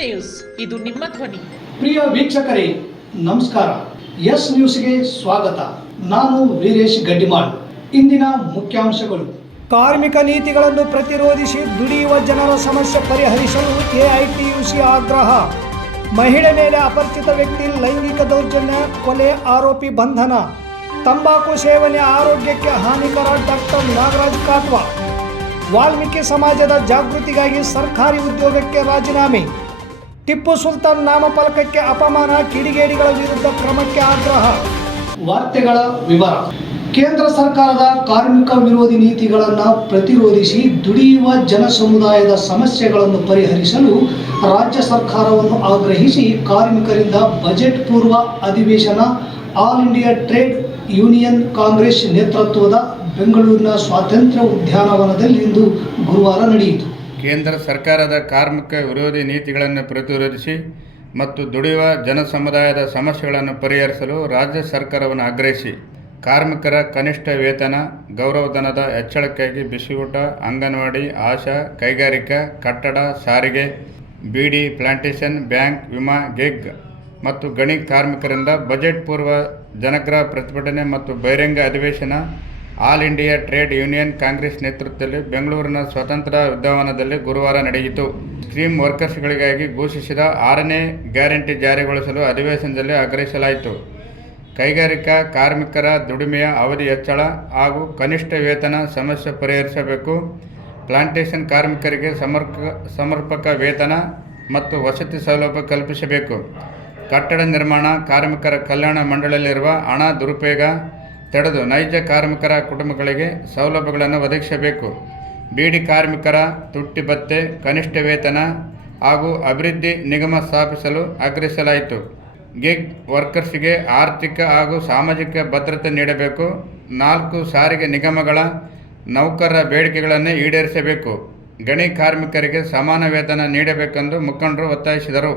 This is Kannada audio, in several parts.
ನ್ಯೂಸ್, ಇದು ನಿಮ್ಮ ಧ್ವನಿ. ಪ್ರಿಯ ವೀಕ್ಷಕರೇ ನಮಸ್ಕಾರ. ಎಸ್ ನ್ಯೂಸ್ಗೆ ಸ್ವಾಗತ. ನಾನು ವೀರೇಶ್ ಗಡ್ಡಿಮಾಳ್. ಇಂದಿನ ಮುಖ್ಯಾಂಶಗಳು: ಕಾರ್ಮಿಕ ನೀತಿಗಳನ್ನು ಪ್ರತಿರೋಧಿಸಿ ದುಡಿಯುವ ಜನರ ಸಮಸ್ಯೆ ಪರಿಹರಿಸಲು ಎಐಟಿಯುಸಿ ಆಗ್ರಹ. ಮಹಿಳೆ ಮೇಲೆ ಅಪರಿಚಿತ ವ್ಯಕ್ತಿ ಲೈಂಗಿಕ ದೌರ್ಜನ್ಯ, ಕೊಲೆ ಆರೋಪಿ ಬಂಧನ. ತಂಬಾಕು ಸೇವನೆ ಆರೋಗ್ಯಕ್ಕೆ ಹಾನಿಕರ, ಡಾಕ್ಟರ್ ನಾಗರಾಜ್ ಕಾಟ್ವಾ. ವಾಲ್ಮೀಕಿ ಸಮಾಜದ ಜಾಗೃತಿಗಾಗಿ ಸರ್ಕಾರಿ ಉದ್ಯೋಗಕ್ಕೆ ರಾಜೀನಾಮೆ. ಟಿಪ್ಪು ಸುಲ್ತಾನ್ ನಾಮಫಲಕಕ್ಕೆ ಅಪಮಾನ, ಕಿಡಿಗೇಡಿಗಳ ವಿರುದ್ಧ ಕ್ರಮಕ್ಕೆ ಆಗ್ರಹ. ವಾರ್ತೆಗಳ ವಿವರ. ಕೇಂದ್ರ ಸರ್ಕಾರದ ಕಾರ್ಮಿಕ ವಿರೋಧಿ ನೀತಿಗಳನ್ನು ಪ್ರತಿರೋಧಿಸಿ ದುಡಿಯುವ ಜನ ಸಮುದಾಯದ ಸಮಸ್ಯೆಗಳನ್ನು ಪರಿಹರಿಸಲು ರಾಜ್ಯ ಸರ್ಕಾರವನ್ನು ಆಗ್ರಹಿಸಿ ಕಾರ್ಮಿಕರಿಂದ ಬಜೆಟ್ ಪೂರ್ವ ಅಧಿವೇಶನ all India trade union Congress ನೇತೃತ್ವದ ಬೆಂಗಳೂರಿನ ಸ್ವಾತಂತ್ರ್ಯ ಉದ್ಯಾನವನದಲ್ಲಿಂದು ಗುರುವಾರ ನಡೆಯಿತು. ಕೇಂದ್ರ ಸರ್ಕಾರದ ಕಾರ್ಮಿಕ ವಿರೋಧಿ ನೀತಿಗಳನ್ನು ಪ್ರತಿರೋಧಿಸಿ ಮತ್ತು ದುಡಿಯುವ ಜನಸಮುದಾಯದ ಸಮಸ್ಯೆಗಳನ್ನು ಪರಿಹರಿಸಲು ರಾಜ್ಯ ಸರ್ಕಾರವನ್ನು ಆಗ್ರಹಿಸಿ ಕಾರ್ಮಿಕರ ಕನಿಷ್ಠ ವೇತನ, ಗೌರವಧನದ ಹೆಚ್ಚಳಕ್ಕಾಗಿ ಬಿಸಿಯೂಟ, ಅಂಗನವಾಡಿ, ಆಶಾ, ಕೈಗಾರಿಕಾ, ಕಟ್ಟಡ, ಸಾರಿಗೆ, ಬೀಡಿ, ಪ್ಲಾಂಟೇಷನ್, ಬ್ಯಾಂಕ್, ವಿಮಾ, ಗಿಗ್ ಮತ್ತು ಗಣಿ ಕಾರ್ಮಿಕರಿಂದ ಬಜೆಟ್ ಪೂರ್ವ ಜನಗ್ರಹ ಪ್ರತಿಭಟನೆ ಮತ್ತು ಬಹಿರಂಗ ಅಧಿವೇಶನ all India trade union Congress ನೇತೃತ್ವದಲ್ಲಿ ಬೆಂಗಳೂರಿನ ಸ್ವಾತಂತ್ರ್ಯ ಉದ್ಯಾನವನದಲ್ಲಿ ಗುರುವಾರ ನಡೆಯಿತು. ಸ್ಟ್ರೀಮ್ ವರ್ಕರ್ಸ್ಗಳಿಗಾಗಿ ಘೋಷಿಸಿದ 6ನೇ ಗ್ಯಾರಂಟಿ ಜಾರಿಗೊಳಿಸಲು ಅಧಿವೇಶನದಲ್ಲಿ ಆಗ್ರಹಿಸಲಾಯಿತು. ಕೈಗಾರಿಕಾ ಕಾರ್ಮಿಕರ ದುಡಿಮೆಯ ಅವಧಿ ಹೆಚ್ಚಳ ಹಾಗೂ ಕನಿಷ್ಠ ವೇತನ ಸಮಸ್ಯೆ ಪರಿಹರಿಸಬೇಕು. ಪ್ಲಾಂಟೇಷನ್ ಕಾರ್ಮಿಕರಿಗೆ ಸಮರ್ಪಕ ವೇತನ ಮತ್ತು ವಸತಿ ಸೌಲಭ್ಯ ಕಲ್ಪಿಸಬೇಕು. ಕಟ್ಟಡ ನಿರ್ಮಾಣ ಕಾರ್ಮಿಕರ ಕಲ್ಯಾಣ ಮಂಡಳಿಯಲ್ಲಿರುವ ಹಣ ದುರುಪಯೋಗ ತಡೆದು ನೈಜ ಕಾರ್ಮಿಕರ ಕುಟುಂಬಗಳಿಗೆ ಸೌಲಭ್ಯಗಳನ್ನು ಒದಗಿಸಬೇಕು. ಬೀಡಿ ಕಾರ್ಮಿಕರ ತುಟ್ಟಿ ಭತ್ಯೆ, ಕನಿಷ್ಠ ವೇತನ ಹಾಗೂ ಅಭಿವೃದ್ಧಿ ನಿಗಮ ಸ್ಥಾಪಿಸಲು ಆಗ್ರಹಿಸಲಾಯಿತು. ಗಿಗ್ ವರ್ಕರ್ಸ್ಗೆ ಆರ್ಥಿಕ ಹಾಗೂ ಸಾಮಾಜಿಕ ಭದ್ರತೆ ನೀಡಬೇಕು. 4 ಸಾರಿಗೆ ನಿಗಮಗಳ ನೌಕರರ ಬೇಡಿಕೆಗಳನ್ನು ಈಡೇರಿಸಬೇಕು. ಗಣಿ ಕಾರ್ಮಿಕರಿಗೆ ಸಮಾನ ವೇತನ ನೀಡಬೇಕೆಂದು ಮುಖಂಡರು ಒತ್ತಾಯಿಸಿದರು.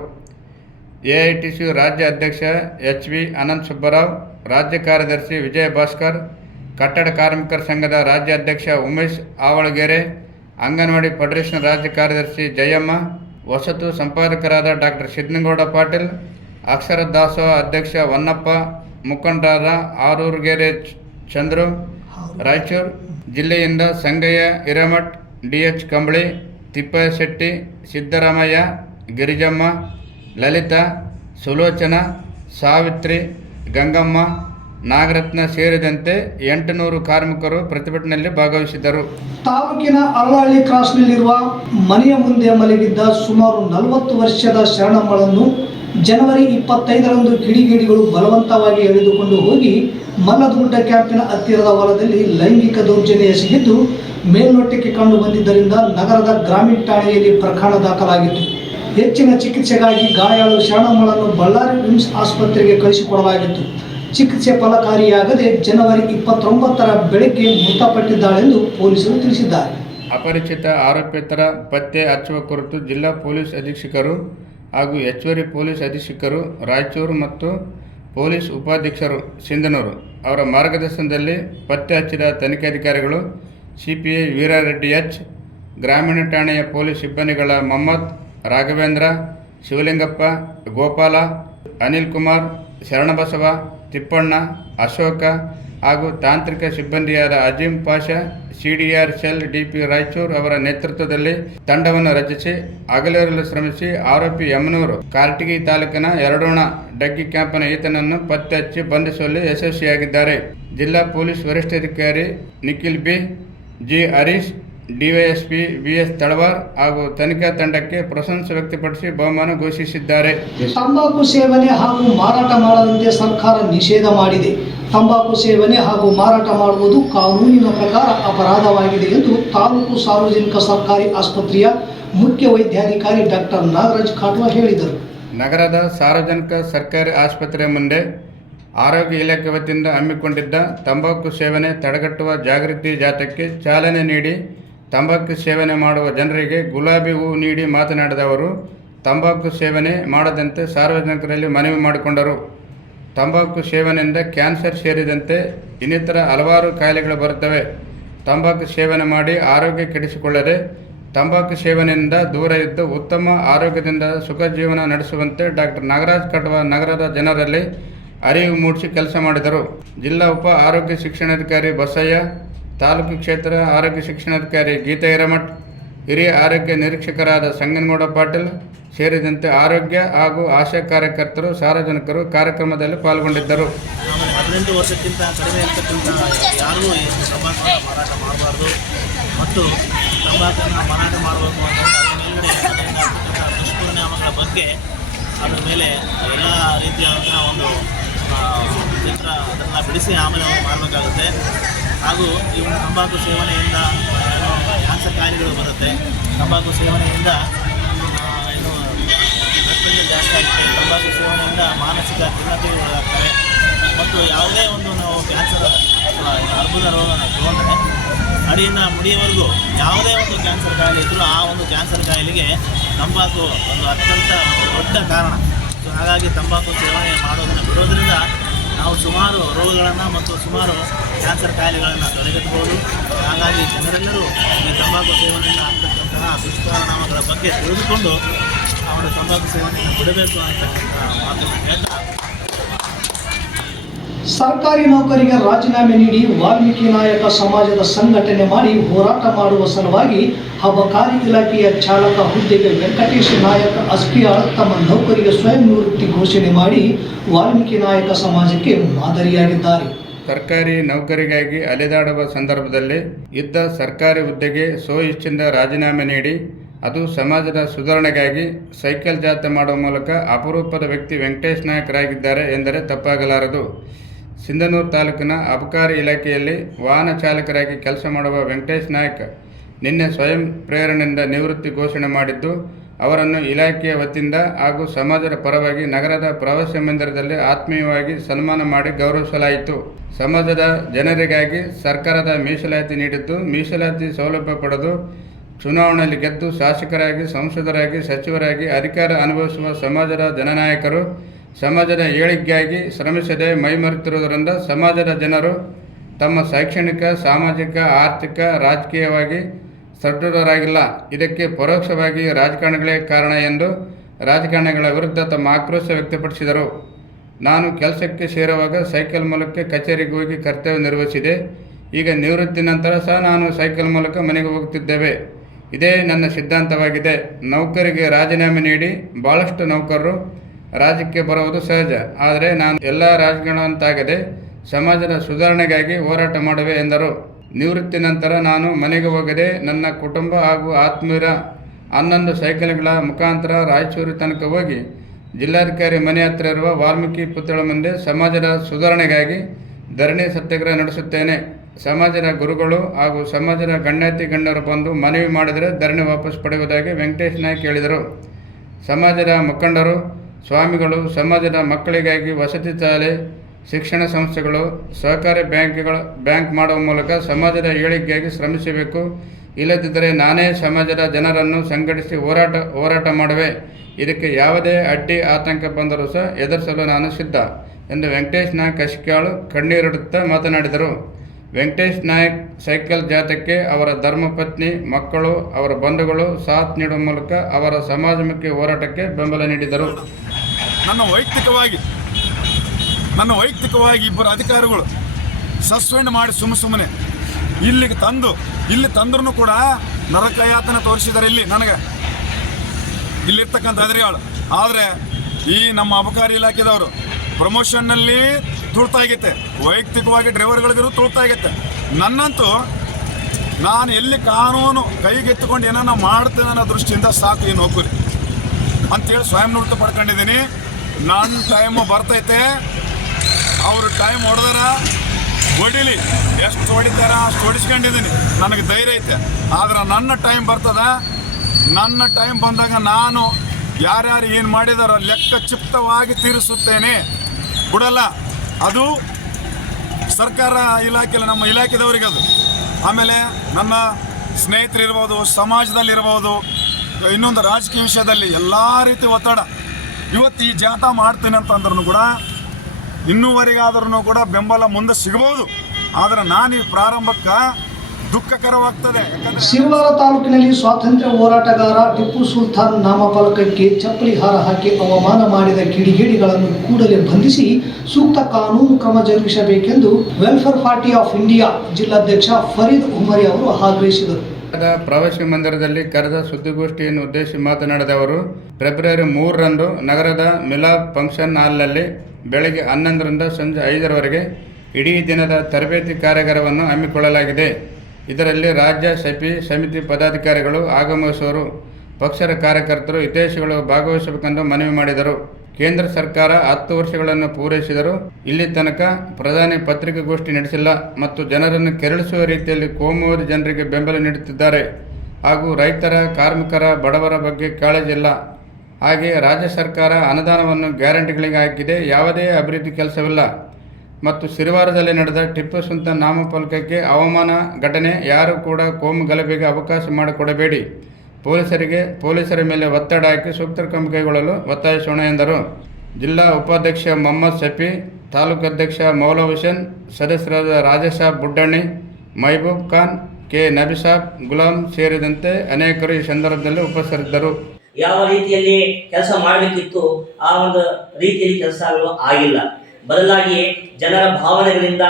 ಎಐಟಿಸಿ ರಾಜ್ಯ ಅಧ್ಯಕ್ಷ ಎಚ್.ವಿ. ಅನಂತ ಸುಬ್ಬರಾವ್, ರಾಜ್ಯ ಕಾರ್ಯದರ್ಶಿ ವಿಜಯ ಭಾಸ್ಕರ್, ಕಟ್ಟಡ ಕಾರ್ಮಿಕರ ಸಂಘದ ರಾಜ್ಯ ಅಧ್ಯಕ್ಷ ಉಮೇಶ್ ಆವಳಗೆರೆ, ಅಂಗನವಾಡಿ ಫೆಡರೇಷನ್ ರಾಜ್ಯ ಕಾರ್ಯದರ್ಶಿ ಜಯಮ್ಮ, ವಸತು ಸಂಪಾದಕರಾದ ಡಾಕ್ಟರ್ ಸಿದ್ದನಗೌಡ ಪಾಟೀಲ್, ಅಕ್ಷರ ದಾಸೋಹ ಅಧ್ಯಕ್ಷ ಹೊನ್ನಪ್ಪ, ಮುಖಂಡರಾದ ಆರೂರುಗೆರೆ ಚಂದ್ರು, ರಾಯಚೂರು ಜಿಲ್ಲೆಯಿಂದ ಸಂಗಯ್ಯ ಹಿರೇಮಠ್, ಡಿ.ಎಚ್. ಕಂಬಳಿ, ತಿಪ್ಪಯ್ಯ ಶೆಟ್ಟಿ, ಸಿದ್ದರಾಮಯ್ಯ, ಗಿರಿಜಮ್ಮ, ಲಲಿತಾ, ಸುಲೋಚನಾ, ಸಾವಿತ್ರಿ, ಗಂಗಮ್ಮ, ನಾಗರತ್ನ ಸೇರಿದಂತೆ 800 ಕಾರ್ಮಿಕರು ಪ್ರತಿಭಟನೆಯಲ್ಲಿ ಭಾಗವಹಿಸಿದ್ದರು. ತಾಲೂಕಿನ ಅರಳಹಳ್ಳಿ ಕ್ರಾಸ್ನಲ್ಲಿರುವ ಮನೆಯ ಮುಂದೆ ಮಲಗಿದ್ದ ಸುಮಾರು 40 ವರ್ಷದ ಶರಣಮ್ಮಳನ್ನು ಜನವರಿ 25ರಂದು ಕಿಡಿಗೇಡಿಗಳು ಬಲವಂತವಾಗಿ ಎಳೆದುಕೊಂಡು ಹೋಗಿ ಮಲ್ಲದಗುಡ್ಡ ಕ್ಯಾಂಪಿನ ಹತ್ತಿರದ ಹೊಲದಲ್ಲಿ ಲೈಂಗಿಕ ದೌರ್ಜನ್ಯ ಎಸಗಿದ್ದು ಮೇಲ್ನೋಟಕ್ಕೆ ಕಂಡು ಬಂದಿದ್ದರಿಂದ ನಗರದ ಗ್ರಾಮೀಣ ಠಾಣೆಯಲ್ಲಿ ಪ್ರಕರಣ ದಾಖಲಾಗಿತ್ತು. ಹೆಚ್ಚಿನ ಚಿಕಿತ್ಸೆಗಾಗಿ ಗಾಯಾಳು ಶರಣಮ್ಮಳನ್ನು ಬಳ್ಳಾರಿ ವಿಮ್ಸ್ ಆಸ್ಪತ್ರೆಗೆ ಕಳಿಸಿಕೊಡಲಾಗಿತ್ತು. ಚಿಕಿತ್ಸೆ ಫಲಕಾರಿಯಾಗದೆ ಜನವರಿ 29ರ ಬೆಳಗ್ಗೆ ಮೃತಪಟ್ಟಿದ್ದಾಳೆಂದು ಪೊಲೀಸರು ತಿಳಿಸಿದ್ದಾರೆ. ಅಪರಿಚಿತ ಆರೋಪಿತರ ಪತ್ತೆ ಹಚ್ಚುವ ಕುರಿತು ಜಿಲ್ಲಾ ಪೊಲೀಸ್ ಅಧೀಕ್ಷಕರು ಹಾಗೂ ಹೆಚ್ಚುವರಿ ಪೊಲೀಸ್ ಅಧೀಕ್ಷಕರು ರಾಯಚೂರು ಮತ್ತು ಪೊಲೀಸ್ ಉಪಾಧೀಕ್ಷರು ಸಿಂಧನೂರು ಅವರ ಮಾರ್ಗದರ್ಶನದಲ್ಲಿ ಪತ್ತೆ ಹಚ್ಚಿದ ತನಿಖಾಧಿಕಾರಿಗಳು ಸಿಪಿಐ ವೀರಾರೆಡ್ಡಿ ಎಚ್, ಗ್ರಾಮೀಣ ಠಾಣೆಯ ಪೊಲೀಸ್ ಸಿಬ್ಬಂದಿಗಳ ಮೊಹಮ್ಮದ್, ರಾಘವೇಂದ್ರ, ಶಿವಲಿಂಗಪ್ಪ, ಗೋಪಾಲ, ಅನಿಲ್ ಕುಮಾರ್, ಶರಣಬಸವ, ತಿಪ್ಪಣ್ಣ, ಅಶೋಕ ಹಾಗೂ ತಾಂತ್ರಿಕ ಸಿಬ್ಬಂದಿಯಾದ Azeem Pasha, CDR cell DP Raichur ಅವರ ನೇತೃತ್ವದಲ್ಲಿ ತಂಡವನ್ನು ರಚಿಸಿ ಹಗಲಿರುಳು ಶ್ರಮಿಸಿ ಆರೋಪಿ ಯಮನೂರು ಕಾರಟಗಿ ತಾಲೂಕಿನ ಎರಡೋಣ ಡಗ್ಗಿ ಕ್ಯಾಂಪಿನ ಈತನನ್ನು ಪತ್ತೆ ಹಚ್ಚಿ ಬಂಧಿಸುವಲ್ಲಿ ಯಶಸ್ವಿಯಾಗಿದ್ದಾರೆ. ಜಿಲ್ಲಾ ಪೊಲೀಸ್ ವರಿಷ್ಠಾಧಿಕಾರಿ Nikhil B, G Harish, DYSP VS. Talawar ಹಾಗೂ ತನಿಖಾ ತಂಡಕ್ಕೆ ಪ್ರಶಂಸೆ ವ್ಯಕ್ತಪಡಿಸಿ ಬಹುಮಾನ ಘೋಷಿಸಿದ್ದಾರೆ. ತಂಬಾಕು ಸೇವನೆ ಹಾಗೂ ಮಾರಾಟ ಮಾಡದಂತೆ ಸರ್ಕಾರ ನಿಷೇಧ ಮಾಡಿದೆ. ತಂಬಾಕು ಸೇವನೆ ಹಾಗೂ ಮಾರಾಟ ಮಾಡುವುದು ಕಾನೂನಿನ ಪ್ರಕಾರ ಅಪರಾಧವಾಗಿದೆ ಎಂದು ತಾಲೂಕು ಸಾರ್ವಜನಿಕ ಸರ್ಕಾರಿ ಆಸ್ಪತ್ರೆಯ ಮುಖ್ಯ ವೈದ್ಯಾಧಿಕಾರಿ ಡಾಕ್ಟರ್ ನಾಗರಾಜ್ ಕಾಟ್ವಾ ಹೇಳಿದರು. ನಗರದ ಸಾರ್ವಜನಿಕ ಸರ್ಕಾರಿ ಆಸ್ಪತ್ರೆಯ ಮುಂದೆ ಆರೋಗ್ಯ ಇಲಾಖೆ ವತಿಯಿಂದ ಹಮ್ಮಿಕೊಂಡಿದ್ದ ತಂಬಾಕು ಸೇವನೆ ತಡೆಗಟ್ಟುವ ಜಾಗೃತಿ ಜಾಥಾಕ್ಕೆ ಚಾಲನೆ ನೀಡಿ ತಂಬಾಕು ಸೇವನೆ ಮಾಡುವ ಜನರಿಗೆ ಗುಲಾಬಿ ಹೂವು ನೀಡಿ ಮಾತನಾಡಿದ ಅವರು ತಂಬಾಕು ಸೇವನೆ ಮಾಡದಂತೆ ಸಾರ್ವಜನಿಕರಲ್ಲಿ ಮನವಿ ಮಾಡಿಕೊಂಡರು. ತಂಬಾಕು ಸೇವನೆಯಿಂದ ಕ್ಯಾನ್ಸರ್ ಸೇರಿದಂತೆ ಇನ್ನಿತರ ಹಲವಾರು ಕಾಯಿಲೆಗಳು ಬರುತ್ತವೆ. ತಂಬಾಕು ಸೇವನೆ ಮಾಡಿ ಆರೋಗ್ಯ ಕೆಡಿಸಿಕೊಳ್ಳದೆ ತಂಬಾಕು ಸೇವನೆಯಿಂದ ದೂರ ಇದ್ದು ಉತ್ತಮ ಆರೋಗ್ಯದಿಂದ ಸುಖ ಜೀವನ ನಡೆಸುವಂತೆ ಡಾಕ್ಟರ್ ನಾಗರಾಜ್ ಕಟ್ವ ನಗರದ ಜನರಲ್ಲಿ ಅರಿವು ಮೂಡಿಸಿ ಕೆಲಸ ಮಾಡಿದರು. ಜಿಲ್ಲಾ ಉಪ ಆರೋಗ್ಯ ಶಿಕ್ಷಣಾಧಿಕಾರಿ ಬಸಯ್ಯ, ತಾಲೂಕು ಕ್ಷೇತ್ರ ಆರೋಗ್ಯ ಶಿಕ್ಷಣಾಧಿಕಾರಿ ಗೀತಾ ಹಿರೇಮಠ್, ಹಿರಿಯ ಆರೋಗ್ಯ ನಿರೀಕ್ಷಕರಾದ ಸಂಗನಗೌಡ ಪಾಟೀಲ್ ಸೇರಿದಂತೆ ಆರೋಗ್ಯ ಹಾಗೂ ಆಶಾ ಕಾರ್ಯಕರ್ತರು, ಸಾರ್ವಜನಿಕರು ಕಾರ್ಯಕ್ರಮದಲ್ಲಿ ಪಾಲ್ಗೊಂಡಿದ್ದರು. 18 ವರ್ಷಕ್ಕಿಂತ ಕಡಿಮೆ ಇರ್ತಕ್ಕಂಥ ಯಾರೂ ಈ ತಂಬಾಕನ್ನು ಮಾರಾಟ ಮಾಡಬಾರ್ದು ಮತ್ತು ತಂಬಾಕನ್ನು ಮಾರಾಟ ಮಾಡಬೇಕು ಅಂತ ಮೇಲ್ಗಡೆ ದುಷ್ಪರಿಣಾಮಗಳ ಬಗ್ಗೆ ಅದರ ಮೇಲೆ ಎಲ್ಲ ರೀತಿಯಾದಂತಹ ಒಂದು ಚಿತ್ರ ಅದನ್ನು ಬಿಡಿಸಿ ಆಮೇಲೆ ಅವರು ಮಾಡಬೇಕಾಗುತ್ತೆ. ಹಾಗೂ ಈ ಒಂದು ತಂಬಾಕು ಸೇವನೆಯಿಂದ ಕ್ಯಾನ್ಸರ್ ಕಾಯಿಲೆಗಳು ಬರುತ್ತೆ. ತಂಬಾಕು ಸೇವನೆಯಿಂದ ರಕ್ತದಲ್ಲಿ ಜಾಸ್ತಿ ಆಗುತ್ತೆ. ತಂಬಾಕು ಸೇವನೆಯಿಂದ ಮಾನಸಿಕ ಖಿನ್ನತೆಗಳಾಗ್ತವೆ ಮತ್ತು ಯಾವುದೇ ಒಂದು ನಾವು ಕ್ಯಾನ್ಸರ್ ಅರ್ಬುದ ರೋಗನ ತಗೊಂಡ್ರೆ ಅಡಿಯಿಂದ ಮುಡಿಯವರೆಗೂ ಯಾವುದೇ ಒಂದು ಕ್ಯಾನ್ಸರ್ ಕಾಯಿಲೆ ಇದ್ದರೂ ಆ ಒಂದು ಕ್ಯಾನ್ಸರ್ ಕಾಯಿಲೆಗೆ ತಂಬಾಕು ಒಂದು ಅತ್ಯಂತ ದೊಡ್ಡ ಕಾರಣ. ಸೊ ಹಾಗಾಗಿ ತಂಬಾಕು ಸೇವನೆ ಮಾಡೋದನ್ನು ಬಿಡೋದ್ರಿಂದ ನಾವು ಸುಮಾರು ರೋಗಗಳನ್ನು ಮತ್ತು ಸುಮಾರು ಕ್ಯಾನ್ಸರ್ ಕಾಯಿಲೆಗಳನ್ನು ತಡೆಗಟ್ಟಬಹುದು. ಹಾಗಾಗಿ ಜನರೆಲ್ಲರೂ ಈ ತಂಬಾಕು ಸೇವನೆಯನ್ನು ಆಗ್ತಕ್ಕಂತಹ ದುಷ್ಪರಿಣಾಮಗಳ ಬಗ್ಗೆ ತಿಳಿದುಕೊಂಡು ಅವರು ತಂಬಾಕು ಸೇವನೆಯನ್ನು ಬಿಡಬೇಕು ಅಂತಕ್ಕಂಥ ಮಾತನ್ನು ಹೇಳ್ತಾ, ಸರ್ಕಾರಿ ನೌಕರಿಗೆ ರಾಜೀನಾಮೆ ನೀಡಿ ವಾಲ್ಮೀಕಿ ನಾಯಕ ಸಮಾಜದ ಸಂಘಟನೆ ಮಾಡಿ ಹೋರಾಟ ಮಾಡುವ ಸಲುವಾಗಿ ಅಬಕಾರಿ ಇಲಾಖೆಯ ಚಾಲಕ ಹುದ್ದೆಗೆ ವೆಂಕಟೇಶ್ ನಾಯಕ್ ಅಸ್ಕಿಯಾಳ್ ತಮ್ಮ ನೌಕರಿಗೆ ಸ್ವಯಂ ನಿವೃತ್ತಿ ಘೋಷಣೆ ಮಾಡಿ ವಾಲ್ಮೀಕಿ ನಾಯಕ ಸಮಾಜಕ್ಕೆ ಮಾದರಿಯಾಗಿದ್ದಾರೆ. ಸರ್ಕಾರಿ ನೌಕರಿಗಾಗಿ ಅಲೆದಾಡುವ ಸಂದರ್ಭದಲ್ಲಿ ಇದ್ದ ಸರ್ಕಾರಿ ಹುದ್ದೆಗೆ ಸ್ವಇಚ್ಛೆಯಿಂದ ರಾಜೀನಾಮೆ ನೀಡಿ ಅದು ಸಮಾಜದ ಸುಧಾರಣೆಗಾಗಿ ಸೈಕಲ್ ಜಾಥಾ ಮಾಡುವ ಮೂಲಕ ಅಪರೂಪದ ವ್ಯಕ್ತಿ ವೆಂಕಟೇಶ್ ನಾಯಕರಾಗಿದ್ದಾರೆ ಎಂದರೆ ತಪ್ಪಾಗಲಾರದು. ಸಿಂಧನೂರು ತಾಲೂಕಿನ ಅಬಕಾರಿ ಇಲಾಖೆಯಲ್ಲಿ ವಾಹನ ಚಾಲಕರಾಗಿ ಕೆಲಸ ಮಾಡುವ ವೆಂಕಟೇಶ್ ನಾಯಕ್ ನಿನ್ನೆ ಸ್ವಯಂ ಪ್ರೇರಣೆಯಿಂದ ನಿವೃತ್ತಿ ಘೋಷಣೆ ಮಾಡಿದ್ದು, ಅವರನ್ನು ಇಲಾಖೆಯ ವತಿಯಿಂದ ಹಾಗೂ ಸಮಾಜದ ಪರವಾಗಿ ನಗರದ ಪ್ರವಾಸಿ ಮಂದಿರದಲ್ಲಿ ಆತ್ಮೀಯವಾಗಿ ಸನ್ಮಾನ ಮಾಡಿ ಗೌರವಿಸಲಾಯಿತು. ಸಮಾಜದ ಜನರಿಗಾಗಿ ಸರ್ಕಾರದ ಮೀಸಲಾತಿ ನೀಡಿದ್ದು, ಮೀಸಲಾತಿ ಸೌಲಭ್ಯ ಪಡೆದು ಚುನಾವಣೆಯಲ್ಲಿ ಗೆದ್ದು ಶಾಸಕರಾಗಿ, ಸಂಸದರಾಗಿ, ಸಚಿವರಾಗಿ ಅಧಿಕಾರ ಅನುಭವಿಸುವ ಸಮಾಜದ ಜನನಾಯಕರು ಸಮಾಜದ ಏಳಿಗೆಗಾಗಿ ಶ್ರಮಿಸದೆ ಮೈಮರೆತಿರುವುದರಿಂದ ಸಮಾಜದ ಜನರು ತಮ್ಮ ಶೈಕ್ಷಣಿಕ, ಸಾಮಾಜಿಕ, ಆರ್ಥಿಕ, ರಾಜಕೀಯವಾಗಿ ಸದೃಢರಾಗಿಲ್ಲ. ಇದಕ್ಕೆ ಪರೋಕ್ಷವಾಗಿ ರಾಜಕಾರಣಿಗಳೇ ಕಾರಣ ಎಂದು ರಾಜಕಾರಣಿಗಳ ವಿರುದ್ಧ ತಮ್ಮ ಆಕ್ರೋಶ ವ್ಯಕ್ತಪಡಿಸಿದರು. ನಾನು ಕೆಲಸಕ್ಕೆ ಸೇರುವಾಗ ಸೈಕಲ್ ಮೂಲಕ ಕಚೇರಿಗೆ ಹೋಗಿ ಕರ್ತವ್ಯ ನಿರ್ವಹಿಸಿದೆ. ಈಗ ನಿವೃತ್ತಿ ನಂತರ ಸಹ ನಾನು ಸೈಕಲ್ ಮೂಲಕ ಮನೆಗೆ ಹೋಗುತ್ತಿದ್ದೇವೆ. ಇದೇ ನನ್ನ ಸಿದ್ಧಾಂತವಾಗಿದೆ. ನೌಕರಿಗೆ ರಾಜೀನಾಮೆ ನೀಡಿ ಭಾಳಷ್ಟು ನೌಕರರು ರಾಜ್ಯಕ್ಕೆ ಬರುವುದು ಸಹಜ. ಆದರೆ ನಾನು ಎಲ್ಲ ರಾಜಕಾರಣವಂತಾಗದೆ ಸಮಾಜದ ಸುಧಾರಣೆಗಾಗಿ ಹೋರಾಟ ಮಾಡುವೆ ಎಂದರು. ನಿವೃತ್ತಿ ನಂತರ ನಾನು ಮನೆಗೆ ಹೋಗದೆ ನನ್ನ ಕುಟುಂಬ ಹಾಗೂ ಆತ್ಮೀಯರ 11 ಸೈಕಲ್ಗಳ ಮುಖಾಂತರ ರಾಯಚೂರು ತನಕ ಹೋಗಿ ಜಿಲ್ಲಾಧಿಕಾರಿ ಮನೆ ಹತ್ತಿರ ಇರುವ ವಾಲ್ಮೀಕಿ ಪುತ್ಥಳ ಮುಂದೆ ಸಮಾಜದ ಸುಧಾರಣೆಗಾಗಿ ಧರಣಿ ಸತ್ಯಾಗ್ರಹ ನಡೆಸುತ್ತೇನೆ. ಸಮಾಜದ ಗುರುಗಳು ಹಾಗೂ ಸಮಾಜದ ಗಣ್ಯಾತಿ ಗಣ್ಯರು ಬಂದು ಮನವಿ ಮಾಡಿದರೆ ಧರಣಿ ವಾಪಸ್ ಪಡೆಯುವುದಾಗಿ ವೆಂಕಟೇಶ್ ನಾಯಕ್ ಹೇಳಿದರು. ಸಮಾಜದ ಮುಖಂಡರು, ಸ್ವಾಮಿಗಳು ಸಮಾಜದ ಮಕ್ಕಳಿಗಾಗಿ ವಸತಿ ಶಾಲೆ, ಶಿಕ್ಷಣ ಸಂಸ್ಥೆಗಳು, ಸಹಕಾರಿ ಬ್ಯಾಂಕ್ ಮಾಡುವ ಮೂಲಕ ಸಮಾಜದ ಏಳಿಗೆಗಾಗಿ ಶ್ರಮಿಸಬೇಕು. ಇಲ್ಲದಿದ್ದರೆ ನಾನೇ ಸಮಾಜದ ಜನರನ್ನು ಸಂಘಟಿಸಿ ಹೋರಾಟ ಮಾಡುವೆ. ಇದಕ್ಕೆ ಯಾವುದೇ ಅಡ್ಡಿ ಆತಂಕ ಬಂದರೂ ಸಹ ಎದುರಿಸಲು ನಾನು ಸಿದ್ಧ ಎಂದು ವೆಂಕಟೇಶ್ ನಾಯಕ್ ಅಸ್ಕಿಯಾಳ್ ಕಣ್ಣೀರಿಡುತ್ತಾ ಮಾತನಾಡಿದರು. ವೆಂಕಟೇಶ್ ನಾಯಕ್ ಸೈಕಲ್ ಜಾಥಾಕ್ಕೆ ಅವರ ಧರ್ಮಪತ್ನಿ, ಮಕ್ಕಳು, ಅವರ ಬಂಧುಗಳು ಸಾಥ್ ನೀಡುವ ಮೂಲಕ ಅವರ ಸಮಾಜಮುಖಿ ಹೋರಾಟಕ್ಕೆ ಬೆಂಬಲ ನೀಡಿದರು. ನನ್ನ ವೈಯಕ್ತಿಕವಾಗಿ ಇಬ್ಬರು ಅಧಿಕಾರಿಗಳು ಸಸ್ಪೆಂಡ್ ಮಾಡಿ ಸುಮ್ಮನೆ ಇಲ್ಲಿ ತಂದ್ರೂ ಕೂಡ ನರಕಯಾತನೆ ತೋರಿಸಿದ್ದಾರೆ. ನನಗೆ ಇಲ್ಲಿರ್ತಕ್ಕಂಥ ಅಧಿಕಾರಿಗಳು. ಆದರೆ ಈ ನಮ್ಮ ಅಬಕಾರಿ ಇಲಾಖೆದವರು ಪ್ರಮೋಷನ್ನಲ್ಲಿ ತುಳ್ತಾಗೈತೆ, ವೈಯಕ್ತಿಕವಾಗಿ ಡ್ರೈವರ್ಗಳಿಗೂ ತುಳ್ತಾಗೈತೆ. ನನ್ನಂತೂ ನಾನು ಎಲ್ಲಿ ಕಾನೂನು ಕೈಗೆತ್ತಿಕೊಂಡು ಏನನ್ನ ಮಾಡ್ತೇನೆ ಅನ್ನೋ ದೃಷ್ಟಿಯಿಂದ ಸಾಕು ಈ ನೌಕರಿ ಅಂತೇಳಿ ಸ್ವಯಂ ನಿವೃತ್ತಿ ಪಡ್ಕೊಂಡಿದ್ದೀನಿ. ನನ್ನ ಟೈಮು ಬರ್ತೈತೆ, ಅವರು ಟೈಮ್ ಹೊಡೆದಾರ ಹೊಡಿಲಿ, ಎಷ್ಟು ಹೊಡಿತಾರ ಅಷ್ಟು ಹೊಡಿಸ್ಕೊಂಡಿದ್ದೀನಿ, ನನಗೆ ಧೈರ್ಯ ಐತೆ. ಆದ್ರೆ ನನ್ನ ಟೈಮ್ ಬರ್ತದ. ನನ್ನ ಟೈಮ್ ಬಂದಾಗ ನಾನು ಯಾರ್ಯಾರು ಏನು ಮಾಡಿದಾರೋ ಲೆಕ್ಕ ಚಿಪ್ತವಾಗಿ ತೀರಿಸುತ್ತೇನೆ, ಬಿಡಲ್ಲ. ಅದು ಸರ್ಕಾರ ಇಲಾಖೆಯಲ್ಲಿ ನಮ್ಮ ಇಲಾಖೆದವರಿಗೆ ಅದು. ಆಮೇಲೆ ನನ್ನ ಸ್ನೇಹಿತರಿರ್ಬೋದು, ಸಮಾಜದಲ್ಲಿರ್ಬೋದು, ಇನ್ನೊಂದು ರಾಜಕೀಯ ವಿಷಯದಲ್ಲಿ ಎಲ್ಲ ರೀತಿ ಒತ್ತಡ. ಇವತ್ತು ಈ ಜಾಥಾ ಮಾಡ್ತೀನಿ ಅಂತಂದ್ರೂ ಕೂಡ ಇನ್ನೂವರೆಗಾದ್ರೂ ಕೂಡ ಬೆಂಬಲ ಮುಂದೆ ಸಿಗ್ಬೋದು. ಆದರೆ ನಾನು ಈ ಪ್ರಾರಂಭಕ್ಕೆ ದುಃಖಕರವಾಗ್ತದೆ. ಯಾಕಂದ್ರೆ ಸಿರುವಾರ ತಾಲೂಕಿನಲ್ಲಿ ಸ್ವಾತಂತ್ರ್ಯ ಹೋರಾಟಗಾರ ಟಿಪ್ಪು ಸುಲ್ತಾನ್ ನಾಮಫಲಕಕ್ಕೆ ಚಪ್ಪಲಿ ಹಾರ ಹಾಕಿ ಅವಮಾನ ಮಾಡಿದ ಕಿಡಿಗೇಡಿಗಳನ್ನು ಕೂಡಲೇ ಬಂಧಿಸಿ ಸೂಕ್ತ ಕಾನೂನು ಕ್ರಮ ಜರುಗಿಸಬೇಕೆಂದು ವೆಲ್ಫೇರ್ ಪಾರ್ಟಿ ಆಫ್ ಇಂಡಿಯಾ ಜಿಲ್ಲಾಧ್ಯಕ್ಷ ಫರೀದ್ ಉಮರಿ ಅವರು ಆಗ್ರಹಿಸಿದರು. ಪ್ರವಾಸಿ ಮಂದಿರದಲ್ಲಿ ಕರೆದ ಸುದ್ದಿಗೋಷ್ಠಿಯನ್ನು ಉದ್ದೇಶಿಸಿ ಮಾತನಾಡಿದ ಅವರು, ಫೆಬ್ರವರಿ 3ರಂದು ನಗರದ ಮಿಲಾದ್ ಫಂಕ್ಷನ್ ಹಾಲ್ನಲ್ಲಿ ಬೆಳಗ್ಗೆ 11ರಿಂದ ಸಂಜೆ 5ರವರೆಗೆ ಇಡೀ ದಿನದ ತರಬೇತಿ ಕಾರ್ಯಾಗಾರವನ್ನು ಹಮ್ಮಿಕೊಳ್ಳಲಾಗಿದೆ. ಇದರಲ್ಲಿ ರಾಜ್ಯ ಸಮಿತಿ ಪದಾಧಿಕಾರಿಗಳು ಆಗಮಿಸುವರು. ಪಕ್ಷದ ಕಾರ್ಯಕರ್ತರು ಹಿತೈಷಿಗಳು ಭಾಗವಹಿಸಬೇಕೆಂದು ಮನವಿ ಮಾಡಿದರು. ಕೇಂದ್ರ ಸರ್ಕಾರ 10 ವರ್ಷಗಳನ್ನು ಪೂರೈಸಿದರೂ ಇಲ್ಲಿ ತನಕ ಪ್ರಧಾನಿ ಪತ್ರಿಕಾಗೋಷ್ಠಿ ನಡೆಸಿಲ್ಲ ಮತ್ತು ಜನರನ್ನು ಕೆರಳಿಸುವ ರೀತಿಯಲ್ಲಿ ಕೋಮುವಾದಿ ಜನರಿಗೆ ಬೆಂಬಲ ನೀಡುತ್ತಿದ್ದಾರೆ ಹಾಗೂ ರೈತರ, ಕಾರ್ಮಿಕರ, ಬಡವರ ಬಗ್ಗೆ ಕಾಳಜಿ ಇಲ್ಲ. ಹಾಗೆಯೇ ರಾಜ್ಯ ಸರ್ಕಾರ ಅನುದಾನವನ್ನು ಗ್ಯಾರಂಟಿಗಳಿಗೆ ಹಾಕಿದೆ, ಯಾವುದೇ ಅಭಿವೃದ್ಧಿ ಕೆಲಸವಿಲ್ಲ ಮತ್ತು ಸಿರುವಾರದಲ್ಲಿ ನಡೆದ ಟಿಪ್ಪು ಸುಲ್ತಾನ್ ನಾಮಫಲಕಕ್ಕೆ ಅವಮಾನ ಘಟನೆ. ಯಾರು ಕೂಡ ಕೋಮು ಗಲಭೆಗೆ ಅವಕಾಶ ಮಾಡಿಕೊಡಬೇಡಿ. ಪೊಲೀಸರ ಮೇಲೆ ಒತ್ತಡ ಹಾಕಿ ಸೂಕ್ತ ಕ್ರಮ ಕೈಗೊಳ್ಳಲು ಒತ್ತಾಯಿಸೋಣ ಎಂದರು. ಜಿಲ್ಲಾ ಉಪಾಧ್ಯಕ್ಷ ಮೊಹಮ್ಮದ್ ಶಫಿ, ತಾಲೂಕು ಅಧ್ಯಕ್ಷ ಮೌಲಾ ಹುಸೇನ್, ಸದಸ್ಯರಾದ ರಾಜಸಾಬ್ ಬುಡ್ಡಣ್ಣಿ, ಮಹಬೂಬ್ ಖಾನ್, ಕೆ ನಬಿಸಾಬ್, ಗುಲಾಂ ಸೇರಿದಂತೆ ಅನೇಕರು ಈ ಸಂದರ್ಭದಲ್ಲಿ ಉಪಸ್ಥಿತರಿದ್ದರು. ಯಾವ ರೀತಿಯಲ್ಲಿ ಕೆಲಸ ಮಾಡಬೇಕಿತ್ತು ಆ ಒಂದು ರೀತಿಯಲ್ಲಿ ಕೆಲಸಗಳು ಆಗಿಲ್ಲ. ಬದಲಾಗಿ ಜನರ ಭಾವನೆಗಳಿಂದ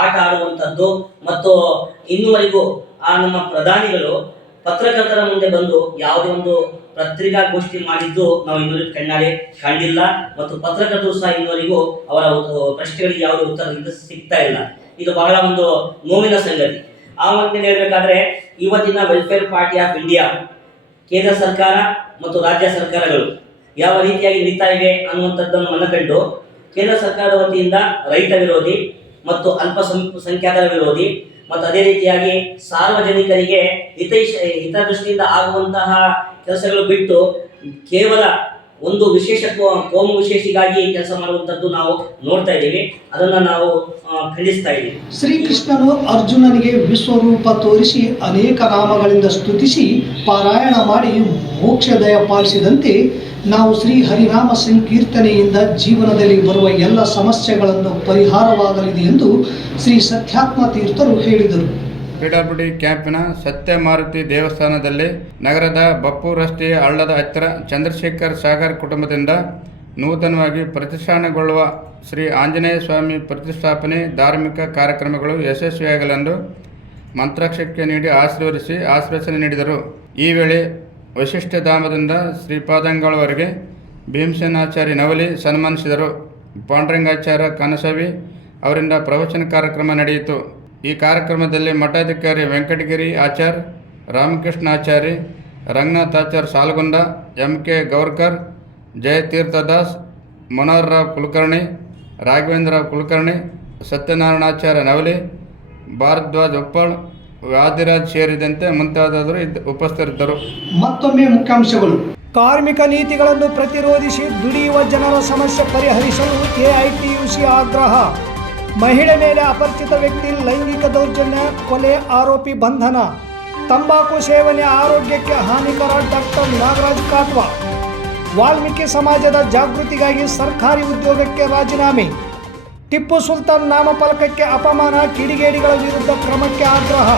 ಆಟ ಆಡುವಂಥದ್ದು ಮತ್ತು ಇನ್ನುವರೆಗೂ ನಮ್ಮ ಪ್ರಧಾನಿಗಳು ಪತ್ರಕರ್ತರ ಮುಂದೆ ಬಂದು ಯಾವುದೇ ಒಂದು ಪತ್ರಿಕಾಗೋಷ್ಠಿ ಮಾಡಿದ್ದು ನಾವು ಇನ್ನೂವರೆಗೂ ಕಣ್ಣಾರೆ ಕಂಡಿಲ್ಲ ಮತ್ತು ಪತ್ರಕರ್ತರು ಸಹ ಇನ್ನುವರೆಗೂ ಅವರ ಪ್ರಶ್ನೆಗಳಿಗೆ ಯಾವುದೇ ಉತ್ತರ ಸಿಗ್ತಾ ಇಲ್ಲ. ಇದು ಬಹಳ ಒಂದು ನೋವಿನ ಸಂಗತಿ. ಆ ಒಂದು ಹೇಳಬೇಕಾದ್ರೆ ಇವತ್ತಿನ ವೆಲ್ಫೇರ್ ಪಾರ್ಟಿ ಆಫ್ ಇಂಡಿಯಾ ಕೇಂದ್ರ ಸರ್ಕಾರ ಮತ್ತು ರಾಜ್ಯ ಸರ್ಕಾರಗಳು ಯಾವ ರೀತಿಯಾಗಿ ನಡೀತಾ ಇವೆ ಅನ್ನುವಂಥದ್ದನ್ನು ಮನಗಂಡು ಕೇಂದ್ರ ಸರ್ಕಾರದ ವತಿಯಿಂದ ರೈತ ವಿರೋಧಿ ಮತ್ತು ಅಲ್ಪಸಂಖ್ಯಾತರ ವಿರೋಧಿ ಮತ್ತು ಅದೇ ರೀತಿಯಾಗಿ ಸಾರ್ವಜನಿಕರಿಗೆ ಹಿತದೃಷ್ಟಿಯಿಂದ ಆಗುವಂತಹ ಕೆಲಸಗಳು ಬಿಟ್ಟು ಕೇವಲ ಒಂದು ವಿಶೇಷ ಕೋಮು ವಿಶೇಷಿಗಾಗಿ ಕೆಲಸ ಮಾಡುವಂಥದ್ದು ನಾವು ನೋಡ್ತಾ ಇದ್ದೀವಿ. ಅದನ್ನು ನಾವು ಖಂಡಿಸ್ತಾ ಇದ್ದೀವಿ. ಶ್ರೀಕೃಷ್ಣನು ಅರ್ಜುನನಿಗೆ ವಿಶ್ವರೂಪ ತೋರಿಸಿ ಅನೇಕ ನಾಮಗಳಿಂದ ಸ್ತುತಿಸಿ ಪಾರಾಯಣ ಮಾಡಿ ಮೋಕ್ಷದಯ ಪಾಲಿಸಿದಂತೆ ನಾವು ಶ್ರೀ ಹರಿನಾಮ ಸಂಕೀರ್ತನೆಯಿಂದ ಜೀವನದಲ್ಲಿ ಬರುವ ಎಲ್ಲ ಸಮಸ್ಯೆಗಳನ್ನು ಪರಿಹಾರವಾಗಲಿದೆ ಎಂದು ಶ್ರೀ ಸತ್ಯಾತ್ಮ ತೀರ್ಥರು ಹೇಳಿದರು. ಪಿಡಬ್ಲ್ಯೂಡಿ ಕ್ಯಾಂಪಿನ ಸತ್ಯಮಾರುತಿ ದೇವಸ್ಥಾನದಲ್ಲಿ ನಗರದ ಬಪ್ಪು ರಸ್ತೆಯ ಹಳ್ಳದ ಹತ್ತಿರ ಚಂದ್ರಶೇಖರ್ ಸಾಗರ್ ಕುಟುಂಬದಿಂದ ನೂತನವಾಗಿ ಪ್ರತಿಷ್ಠಾನಗೊಳ್ಳುವ ಶ್ರೀ ಆಂಜನೇಯ ಸ್ವಾಮಿ ಪ್ರತಿಷ್ಠಾಪನೆ ಧಾರ್ಮಿಕ ಕಾರ್ಯಕ್ರಮಗಳು ಯಶಸ್ವಿಯಾಗಲೆಂದು ಮಂತ್ರಾಕ್ಷತೆ ನೀಡಿ ಆಶೀರ್ವಚನೆ ನೀಡಿದರು. ಈ ವೇಳೆ ವಶಿಷ್ಠಧಾಮದಿಂದ ಶ್ರೀಪಾದಂಗಳವರೆಗೆ ಭೀಮಸೇನಾಚಾರ್ಯ ನವಲಿ ಸನ್ಮಾನಿಸಿದರು. ಪಾಂಡುರಂಗಾಚಾರ್ಯ ಕನಸವಿ ಅವರಿಂದ ಪ್ರವಚನ ಕಾರ್ಯಕ್ರಮ ನಡೆಯಿತು. ಈ ಕಾರ್ಯಕ್ರಮದಲ್ಲಿ ಮಠಾಧಿಕಾರಿ ವೆಂಕಟಗಿರಿ ಆಚಾರ್ಯ, ರಾಮಕೃಷ್ಣ ಆಚಾರ್ಯ, ರಂಗನಾಥಾಚಾರ್ಯ ಸಾಲ್ಗುಂದ, ಎಂ.ಕೆ. ಗೌರ್ಕರ್, ಜಯತೀರ್ಥದಾಸ್, ಮನೋಹರ್ ರಾವ್ ಕುಲಕರ್ಣಿ, ರಾಘವೇಂದ್ರ ರಾವ್ ಕುಲಕರ್ಣಿ, ಸತ್ಯನಾರಾಯಣಾಚಾರ್ಯ ನವಲಿ, ಭಾರದ್ವಾಜ್ ಉಪ್ಪಳ್, ವಾದಿರಾಜ್ ಸೇರಿದಂತೆ ಮುಂತಾದವರು ಉಪಸ್ಥಿತರಿದ್ದರು. ಮತ್ತೊಮ್ಮೆ ಮುಖ್ಯಾಂಶಗಳು. ಕಾರ್ಮಿಕ ನೀತಿಗಳನ್ನು ಪ್ರತಿರೋಧಿಸಿ ದುಡಿಯುವ ಜನರ ಸಮಸ್ಯೆ ಪರಿಹರಿಸಲು ಎಐಟಿಯುಸಿ ಆಗ್ರಹ. ಮಹಿಳೆ ಮೇಲೆ ಅಪರಿಚಿತ ವ್ಯಕ್ತಿ ಲೈಂಗಿಕ ದೌರ್ಜನ್ಯ, ಕೊಲೆ ಆರೋಪಿ ಬಂಧನ. ತಂಬಾಕು ಸೇವನೆ ಆರೋಗ್ಯಕ್ಕೆ ಹಾನಿಕರ, ಡಾಕ್ಟರ್ ನಾಗರಾಜ್ ಕಾಟ್ವಾ. ವಾಲ್ಮೀಕಿ ಸಮಾಜದ ಜಾಗೃತಿಗಾಗಿ ಸರ್ಕಾರಿ ಉದ್ಯೋಗಕ್ಕೆ ರಾಜೀನಾಮೆ. ಟಿಪ್ಪು ಸುಲ್ತಾನ್ ನಾಮಫಲಕಕ್ಕೆ ಅಪಮಾನ, ಕಿಡಿಗೇಡಿಗಳ ವಿರುದ್ಧ ಕ್ರಮಕ್ಕೆ ಆಗ್ರಹ.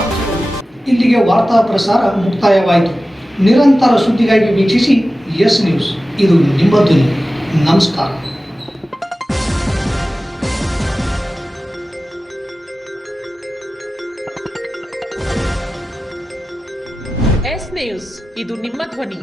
ಇಲ್ಲಿಗೆ ವಾರ್ತಾ ಪ್ರಸಾರ ಮುಕ್ತಾಯವಾಯಿತು. ನಿರಂತರ ಸುದ್ದಿಗಾಗಿ ವೀಕ್ಷಿಸಿ ಎಸ್ ನ್ಯೂಸ್. ಇದು ನಿಮ್ಮ ಧ್ವನಿ. ನಮಸ್ಕಾರ. ಎಸ್ ನ್ಯೂಸ್, ಇದು ನಿಮ್ಮ ಧ್ವನಿ.